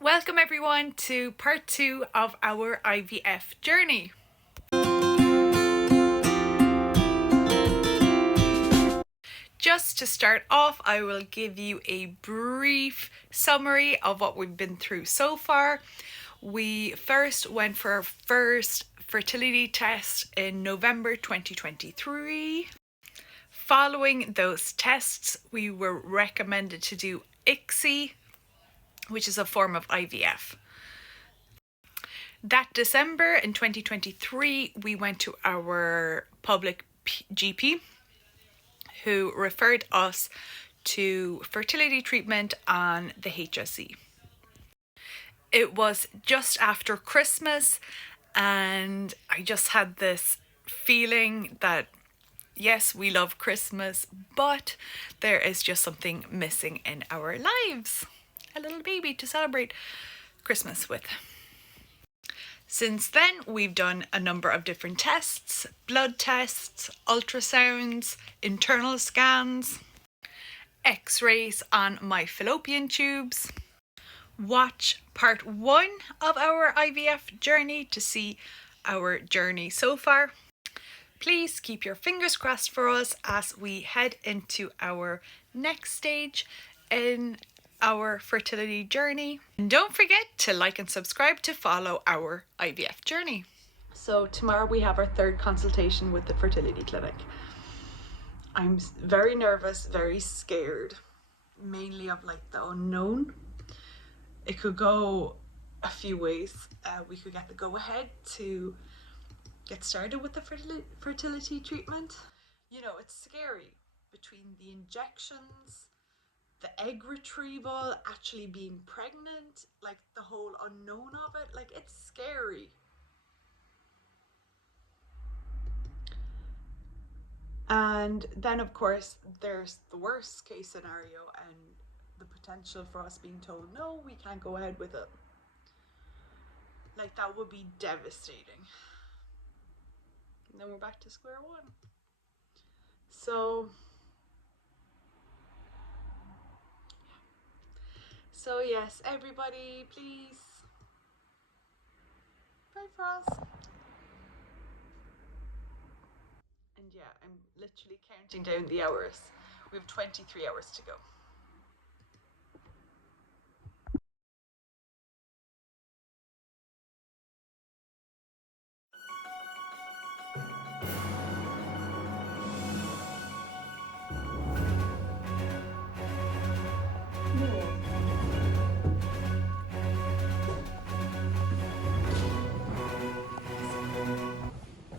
Welcome everyone to part 2 of our IVF journey. Just to start off, I will give you a brief summary of what we've been through so far. We first went for our first fertility test in November 2023. Following those tests, we were recommended to do ICSI, which is a form of IVF. That December in 2023, we went to our public GP who referred us to fertility treatment on the HSE. It was just after Christmas and I just had this feeling that yes, we love Christmas, but there is just something missing in our lives. A little baby to celebrate Christmas with. Since then, we've done a number of different tests, blood tests, ultrasounds, internal scans, x-rays on my fallopian tubes. Watch part 1 of our IVF journey to see our journey so far. Please keep your fingers crossed for us as we head into our next stage in our fertility journey. And don't forget to like and subscribe to follow our IVF journey. So tomorrow we have our third consultation with the fertility clinic. I'm very nervous, very scared, mainly of like the unknown. It could go a few ways. We could get the go-ahead to get started with the fertility treatment. You know, it's scary between the injections, the egg retrieval, actually being pregnant, like the whole unknown of it, like it's scary. And then of course there's the worst case scenario and the potential for us being told no, we can't go ahead with it. Like that would be devastating. And then we're back to square one. So yes, everybody, please pray for us. And yeah, I'm literally counting down the hours. We have 23 hours to go.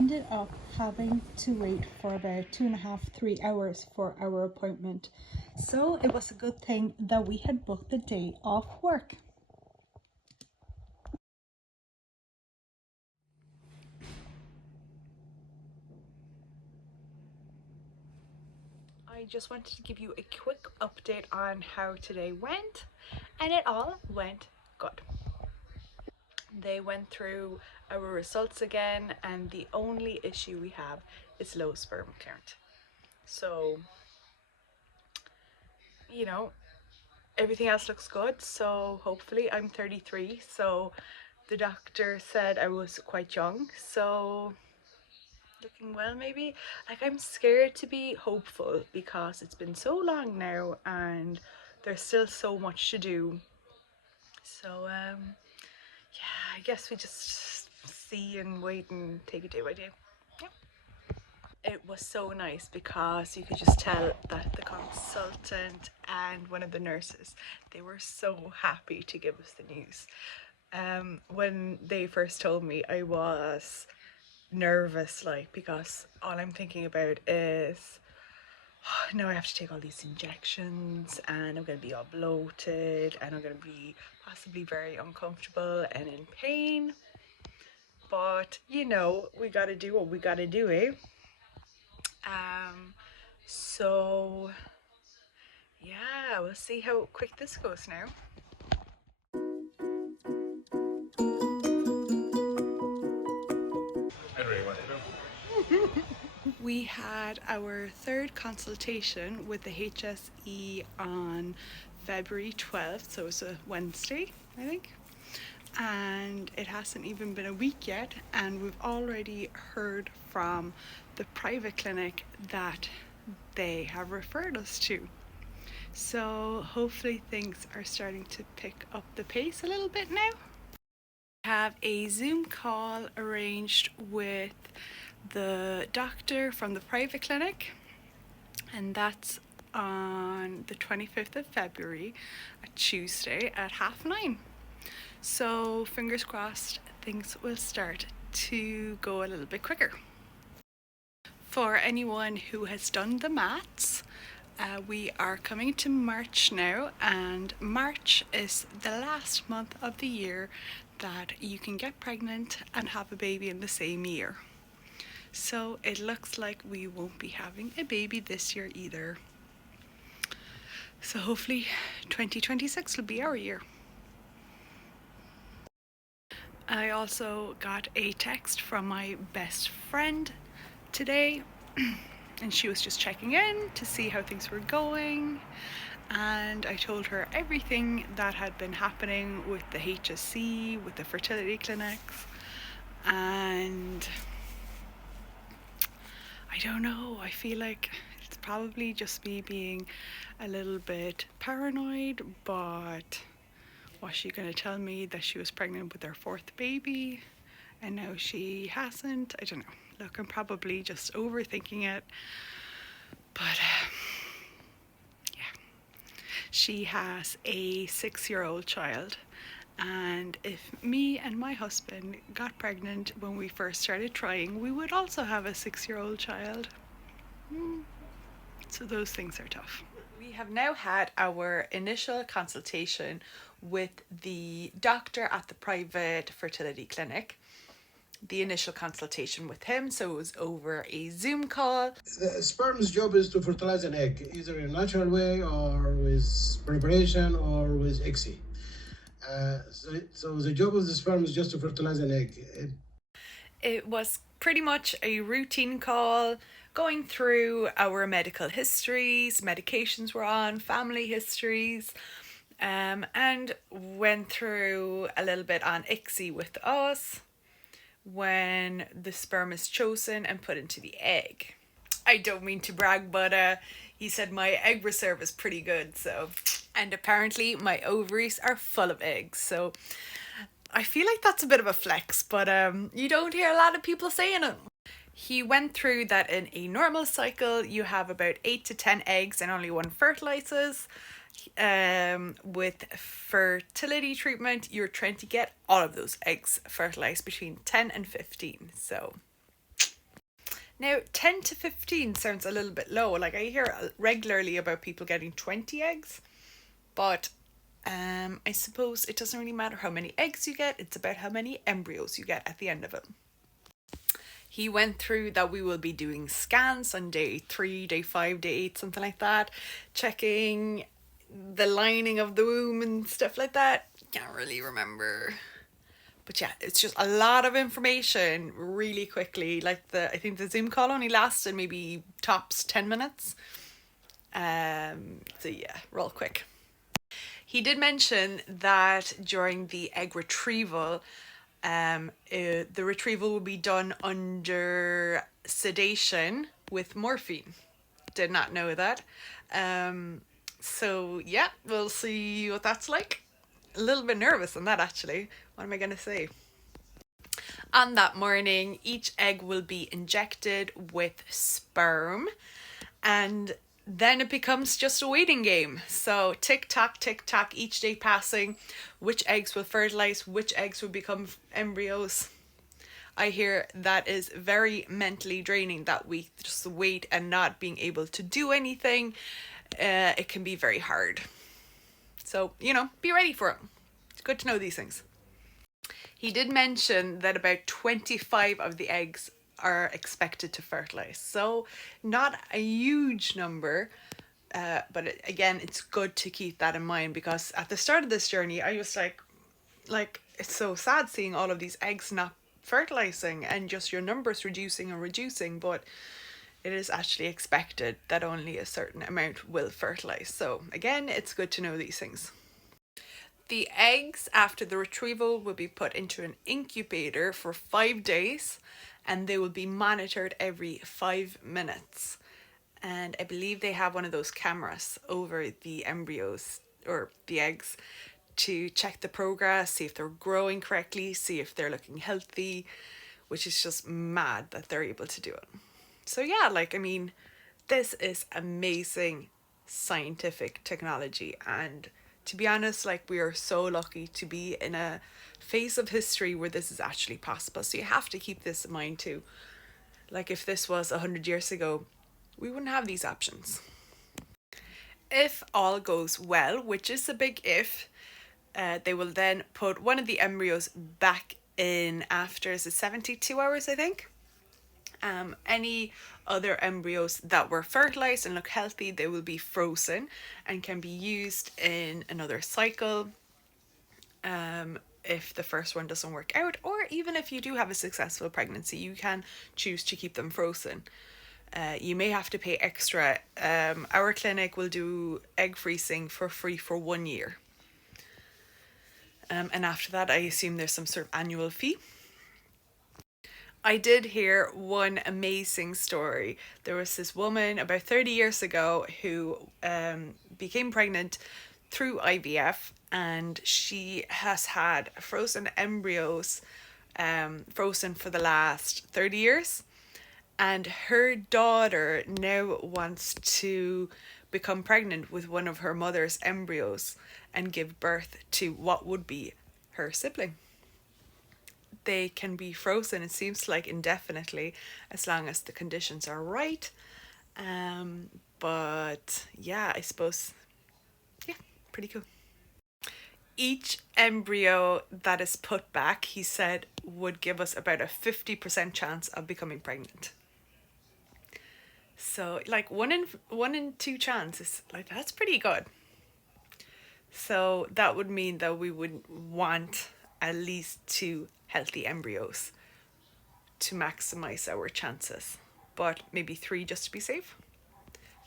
Ended up having to wait for about 2.5-3 hours for our appointment, so it was a good thing that we had booked the day off work. I just wanted to give you a quick update on how today went, and it all went good. They went through our results again, and the only issue we have is low sperm count. So, you know, everything else looks good. So hopefully, I'm 33, so the doctor said I was quite young, so looking well maybe. Like I'm scared to be hopeful because it's been so long now and there's still so much to do. So yeah, I guess we just see and wait and take it day by day. Yeah. It was so nice because you could just tell that the consultant and one of the nurses, they were so happy to give us the news. When they first told me, I was nervous, like, because all I'm thinking about is now I have to take all these injections and I'm going to be all bloated and I'm going to be possibly very uncomfortable and in pain. But you know, we got to do what we got to do, eh? So yeah, we'll see how quick this goes now. We had our third consultation with the HSE on February 12th, so it's a Wednesday, I think. And it hasn't even been a week yet, and we've already heard from the private clinic that they have referred us to. So hopefully things are starting to pick up the pace a little bit now. I have a Zoom call arranged with the doctor from the private clinic, and that's on the 25th of February, a Tuesday at 9:30. So fingers crossed things will start to go a little bit quicker. For anyone who has done the maths, we are coming to March now, and March is the last month of the year that you can get pregnant and have a baby in the same year. So it looks like we won't be having a baby this year either. So hopefully 2026 will be our year. I also got a text from my best friend today, and she was just checking in to see how things were going, and I told her everything that had been happening with the HSC, with the fertility clinics, and I don't know, I feel like it's probably just me being a little bit paranoid, but was she going to tell me that she was pregnant with her fourth baby and now she hasn't? I don't know. Look, I'm probably just overthinking it, but yeah. She has a 6-year-old child, and if me and my husband got pregnant when we first started trying, we would also have a 6-year-old child. So those things are tough. We have now had our initial consultation with the doctor at the private fertility clinic. The initial consultation with him, so it was over a Zoom call. The sperm's job is to fertilize an egg, either in a natural way or with preparation or with ICSI. So the job of the sperm is just to fertilize an egg. It was pretty much a routine call, going through our medical histories, medications we're on, family histories, and went through a little bit on ICSI with us when the sperm is chosen and put into the egg. I don't mean to brag, but he said my egg reserve is pretty good, so, and apparently my ovaries are full of eggs, so I feel like that's a bit of a flex, but you don't hear a lot of people saying it. He went through that in a normal cycle you have about 8 to 10 eggs and only one fertilizes. With fertility treatment, you're trying to get all of those eggs fertilized between 10 and 15. So now 10 to 15 sounds a little bit low. Like I hear regularly about people getting 20 eggs, but I suppose it doesn't really matter how many eggs you get, it's about how many embryos you get at the end of it. He went through that we will be doing scans on day 3, day 5, day 8, something like that, checking the lining of the womb and stuff like that. Can't really remember. But yeah, it's just a lot of information really quickly. Like I think the Zoom call only lasted maybe tops 10 minutes. So yeah, real quick. He did mention that during the egg retrieval, the retrieval will be done under sedation with morphine. Did not know that. So yeah, we'll see what that's like. A little bit nervous on that actually. What am I gonna say? On that morning, each egg will be injected with sperm, and then it becomes just a waiting game. So tick tock, each day passing, which eggs will fertilize, which eggs will become embryos. I hear that is very mentally draining that week, just the wait and not being able to do anything. It can be very hard. So, be ready for it. It's good to know these things. He did mention that about 25 of the eggs are expected to fertilize. So not a huge number, but again, it's good to keep that in mind, because at the start of this journey, I was like, it's so sad seeing all of these eggs not fertilizing and just your numbers reducing and reducing. But it is actually expected that only a certain amount will fertilize. So again, it's good to know these things. The eggs after the retrieval will be put into an incubator for 5 days, and they will be monitored every 5 minutes. And I believe they have one of those cameras over the embryos or the eggs to check the progress, see if they're growing correctly, see if they're looking healthy, which is just mad that they're able to do it. So yeah, like, I mean, this is amazing scientific technology, and to be honest, like, we are so lucky to be in a phase of history where this is actually possible. So you have to keep this in mind too. Like, if this was 100 years ago, we wouldn't have these options. If all goes well, which is a big if, they will then put one of the embryos back in after, is it 72 hours, I think? Any other embryos that were fertilized and look healthy, they will be frozen and can be used in another cycle. If the first one doesn't work out, or even if you do have a successful pregnancy, you can choose to keep them frozen. You may have to pay extra. Our clinic will do egg freezing for free for 1 year. And after that, I assume there's some sort of annual fee. I did hear one amazing story. There was this woman about 30 years ago who became pregnant through IVF, and she has had frozen embryos frozen for the last 30 years. And her daughter now wants to become pregnant with one of her mother's embryos and give birth to what would be her sibling. They can be frozen, it seems like, indefinitely, as long as the conditions are right. But yeah, I suppose, yeah, pretty cool. Each embryo that is put back, he said, would give us about a 50% chance of becoming pregnant. So like one in two chances, like, that's pretty good. So that would mean that we would want at least 2 healthy embryos to maximize our chances, but maybe 3 just to be safe.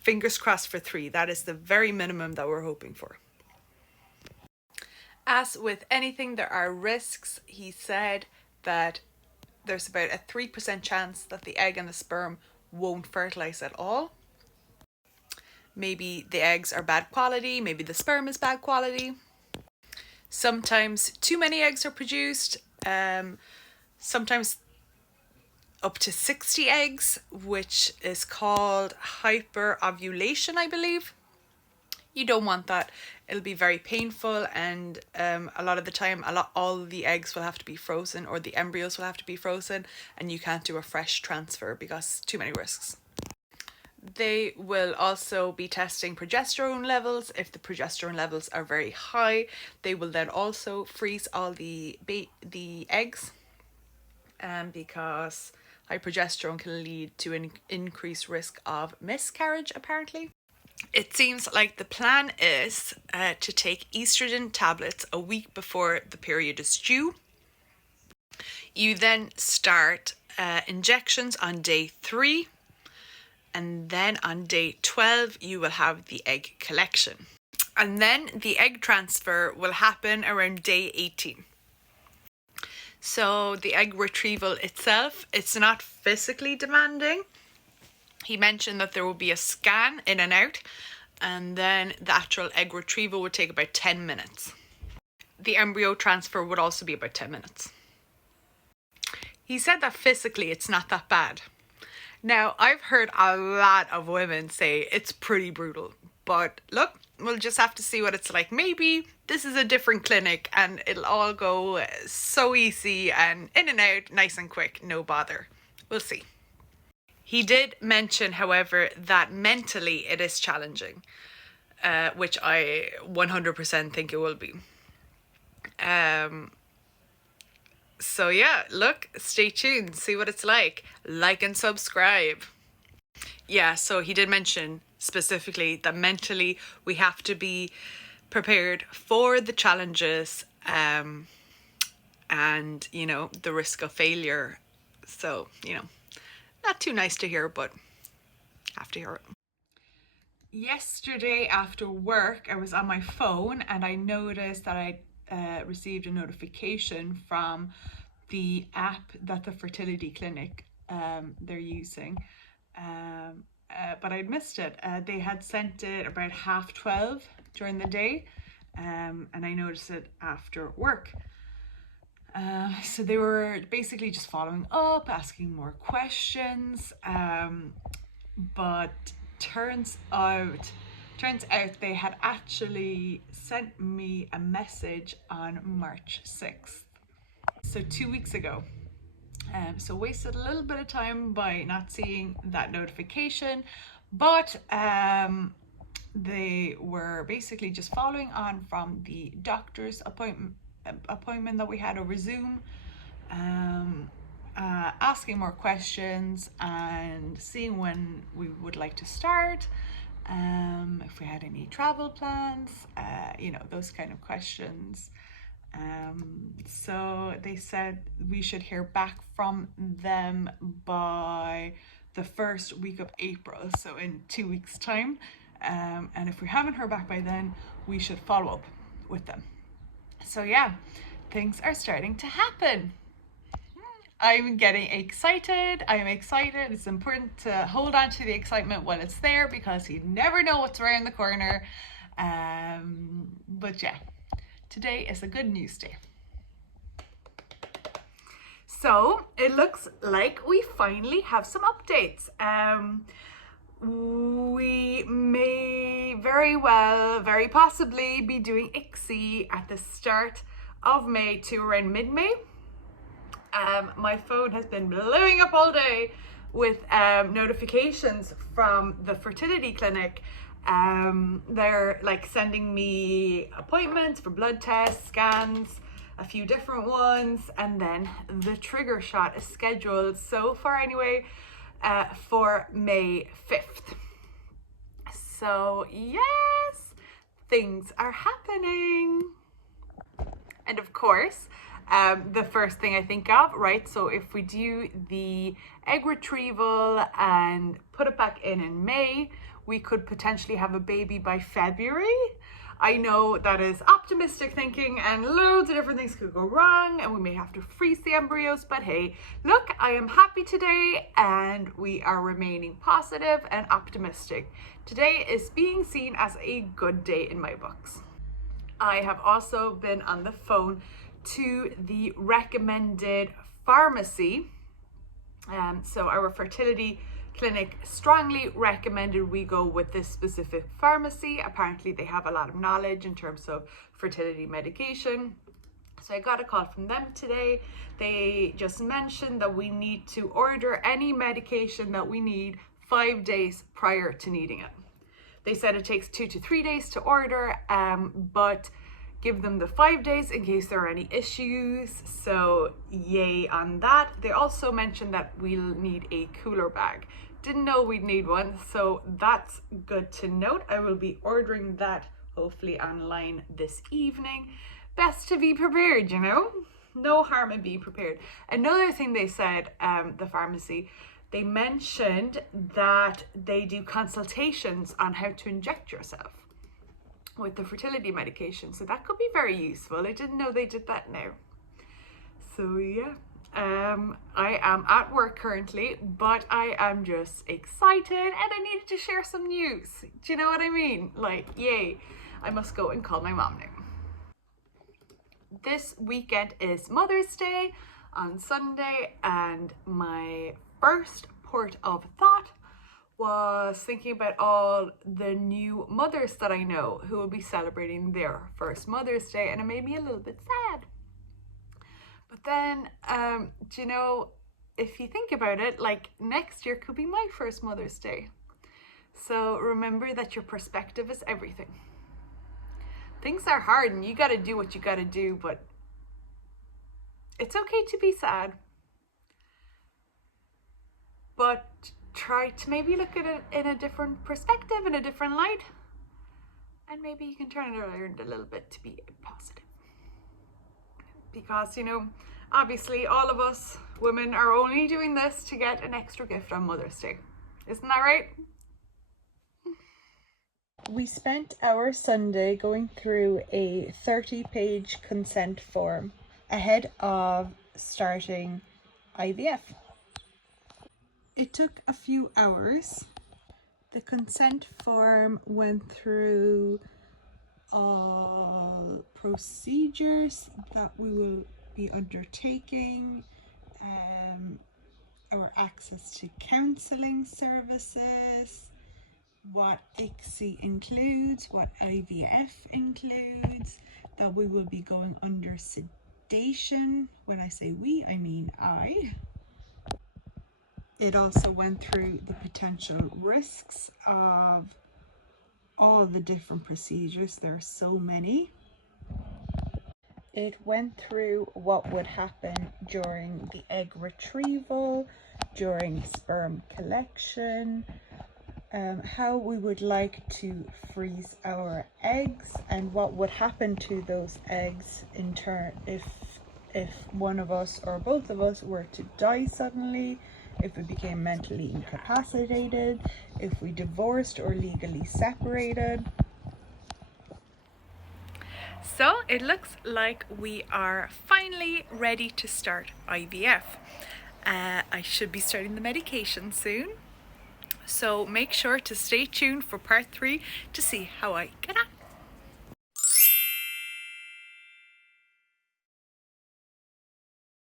Fingers crossed for 3. That is the very minimum that we're hoping for. As with anything, there are risks. He said that there's about a 3% chance that the egg and the sperm won't fertilize at all. Maybe the eggs are bad quality, maybe the sperm is bad quality. Sometimes too many eggs are produced. Sometimes up to 60 eggs, which is called hyperovulation, I believe. You don't want that. It'll be very painful, and a lot of the time, all the eggs will have to be frozen, or the embryos will have to be frozen, and you can't do a fresh transfer because too many risks. They will also be testing progesterone levels. If the progesterone levels are very high, they will then also freeze all the eggs, because high progesterone can lead to an increased risk of miscarriage, apparently. It seems like the plan is to take estrogen tablets a week before the period is due. You then start injections on day 3. And then on day 12, you will have the egg collection. And then the egg transfer will happen around day 18. So the egg retrieval itself, it's not physically demanding. He mentioned that there will be a scan in and out, and then the actual egg retrieval would take about 10 minutes. The embryo transfer would also be about 10 minutes. He said that physically it's not that bad. Now, I've heard a lot of women say it's pretty brutal, but look, we'll just have to see what it's like. Maybe this is a different clinic and it'll all go so easy and in and out, nice and quick, no bother. We'll see. He did mention, however, that mentally it is challenging, which I 100% think it will be. So yeah, look, stay tuned, see what it's like and subscribe. Yeah, so he did mention specifically that mentally we have to be prepared for the challenges and, the risk of failure. So, not too nice to hear, but have to hear it. Yesterday after work, I was on my phone and I noticed that I received a notification from the app that the fertility clinic they're using, but I'd missed it. They had sent it about 12:30 during the day, and I noticed it after work. So they were basically just following up, asking more questions, but turns out they had actually sent me a message on March 6th. So 2 weeks ago. So wasted a little bit of time by not seeing that notification, but they were basically just following on from the doctor's appointment that we had over Zoom, asking more questions and seeing when we would like to start, if we had any travel plans, those kind of questions. So they said we should hear back from them by the first week of April, so in 2 weeks' time. And if we haven't heard back by then, we should follow up with them. So yeah, things are starting to happen. I'm getting excited. I'm excited. It's important to hold on to the excitement while it's there because you never know what's around the corner. But yeah, today is a good news day. So it looks like we finally have some updates. We may very possibly be doing ICSI at the start of May to around mid-May. My phone has been blowing up all day with notifications from the fertility clinic. They're like sending me appointments for blood tests, scans, a few different ones, and then the trigger shot is scheduled so far anyway for May 5th. So yes, things are happening. And of course, the first thing I think of, right? So if we do the egg retrieval and put it back in May, we could potentially have a baby by February. I know that is optimistic thinking and loads of different things could go wrong and we may have to freeze the embryos, but hey, look, I am happy today and we are remaining positive and optimistic. Today is being seen as a good day in my books. I have also been on the phone to the recommended pharmacy. So our fertility clinic strongly recommended we go with this specific pharmacy. Apparently they have a lot of knowledge in terms of fertility medication. So I got a call from them today. They just mentioned that we need to order any medication that we need 5 days prior to needing it. They said it takes 2 to 3 days to order, but give them the 5 days in case there are any issues. So yay on that. They also mentioned that we'll need a cooler bag. Didn't know we'd need one, so that's good to note. I will be ordering that hopefully online this evening. Best to be prepared, you know? No harm in being prepared. Another thing they said, the pharmacy, they mentioned that they do consultations on how to inject yourself with the fertility medication. So that could be very useful. I didn't know they did that now. So yeah, I am at work currently, but I am just excited and I needed to share some news. Do you know what I mean? Like, yay, I must go and call my mom now. This weekend is Mother's Day on Sunday, and my first port of thought was thinking about all the new mothers that I know who will be celebrating their first Mother's Day, and it made me a little bit sad. But then, do you know, if you think about it, like next year could be my first Mother's Day. So remember that your perspective is everything. Things are hard and you got to do what you got to do, but it's okay to be sad. But try to maybe look at it in a different perspective, in a different light, and maybe you can turn it around a little bit to be positive. Because, you know, obviously all of us women are only doing this to get an extra gift on Mother's Day. Isn't that right? We spent our Sunday going through a 30-page consent form ahead of starting IVF. It took a few hours. The consent form went through all procedures that we will be undertaking, our access to counselling services, what ICSI includes, what IVF includes, that we will be going under sedation. When I say we, I mean I. It also went through the potential risks of all the different procedures. There are so many. It went through what would happen during the egg retrieval, during sperm collection, how we would like to freeze our eggs, and what would happen to those eggs in turn if one of us or both of us were to die suddenly, if we became mentally incapacitated, if we divorced or legally separated. So it looks like we are finally ready to start IVF. I should be starting the medication soon. So make sure to stay tuned for part 3 to see how I get on.